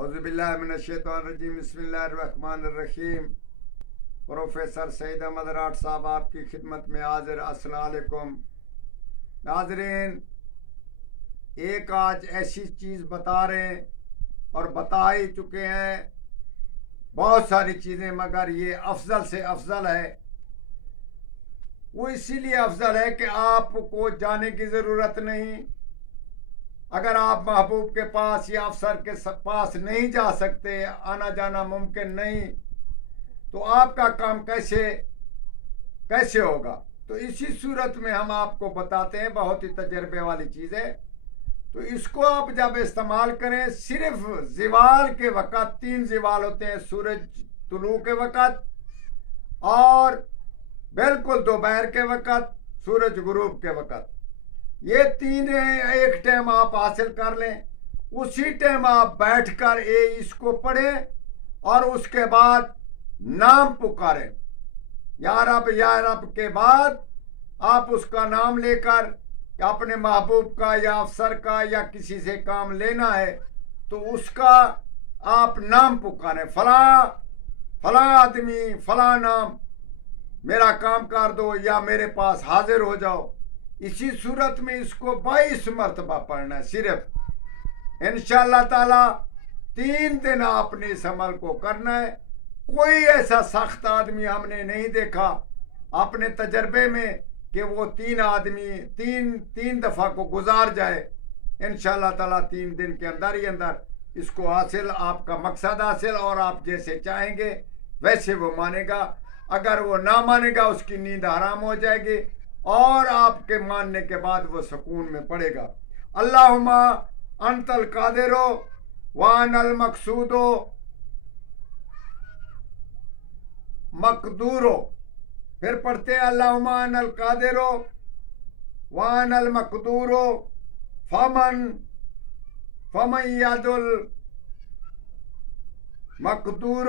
اعوذ باللہ من الشیطان الرجیم، بسم اللہ الرحمن الرحیم۔ پروفیسر سعید احمد راٹھ صاحب آپ کی خدمت میں حاضر۔ السلام علیکم ناظرین، ایک آج ایسی چیز بتا رہے ہیں اور بتا ہی چکے ہیں بہت ساری چیزیں، مگر یہ افضل سے افضل ہے۔ وہ اسی لیے افضل ہے کہ آپ کو جانے کی ضرورت نہیں۔ اگر آپ محبوب کے پاس یا افسر کے پاس نہیں جا سکتے، آنا جانا ممکن نہیں، تو آپ کا کام کیسے ہوگا؟ تو اسی صورت میں ہم آپ کو بتاتے ہیں، بہت ہی تجربے والی چیز ہے۔ تو اس کو آپ جب استعمال کریں، صرف زوال کے وقت 3 زوال ہوتے ہیں، سورج طلوع کے وقت اور بالکل دوپہر کے وقت، سورج غروب کے وقت۔ یہ 3 ایک ٹائم آپ حاصل کر لیں، اسی ٹائم آپ بیٹھ کر اس کو پڑھیں اور اس کے بعد نام پکاریں، یا رب کے بعد آپ اس کا نام لے کر اپنے محبوب کا یا افسر کا یا کسی سے کام لینا ہے تو اس کا آپ نام پکاریں، فلاں آدمی فلاں نام میرا کام کر دو یا میرے پاس حاضر ہو جاؤ۔ اسی صورت میں اس کو 22 مرتبہ پڑھنا ہے صرف۔ انشاءاللہ تعالی 3 دن آپ نے اس عمل کو کرنا ہے۔ کوئی ایسا سخت آدمی ہم نے نہیں دیکھا اپنے تجربے میں کہ وہ 3 آدمی تین دفعہ کو گزار جائے۔ انشاءاللہ تعالی 3 دن کے اندر ہی اندر اس کو حاصل، آپ کا مقصد حاصل، اور آپ جیسے چاہیں گے ویسے وہ مانے گا۔ اگر وہ نہ مانے گا اس کی نیند حرام ہو جائے گی، اور آپ کے ماننے کے بعد وہ سکون میں پڑے گا۔ اللہم انت القادر وانا المقصود مقدور۔ پھر پڑھتے ہیں اللہم انت القادر وانا المقدور فمن ید المقدور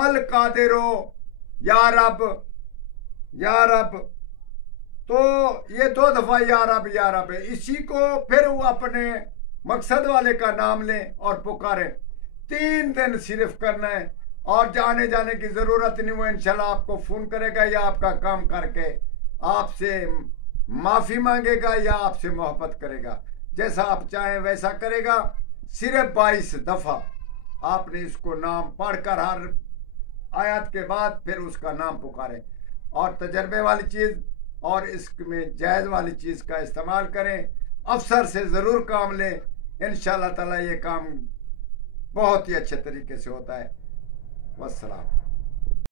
القادر، یا رب۔ تو یہ 2 دفعہ یا رب ہے۔ اسی کو پھر وہ اپنے مقصد والے کا نام لیں اور پکاریں۔ 3 دن صرف کرنا ہے، اور جانے کی ضرورت نہیں۔ وہ انشاءاللہ آپ کو فون کرے گا یا آپ کا کام کر کے آپ سے معافی مانگے گا یا آپ سے محبت کرے گا، جیسا آپ چاہیں ویسا کرے گا۔ صرف 22 دفعہ آپ نے اس کو نام پڑھ کر ہر آیت کے بعد پھر اس کا نام پکاریں، اور تجربے والی چیز اور اس میں جائز والی چیز کا استعمال کریں۔ افسر سے ضرور کام لیں، انشاءاللہ تعالی یہ کام بہت ہی اچھے طریقے سے ہوتا ہے۔ والسلام۔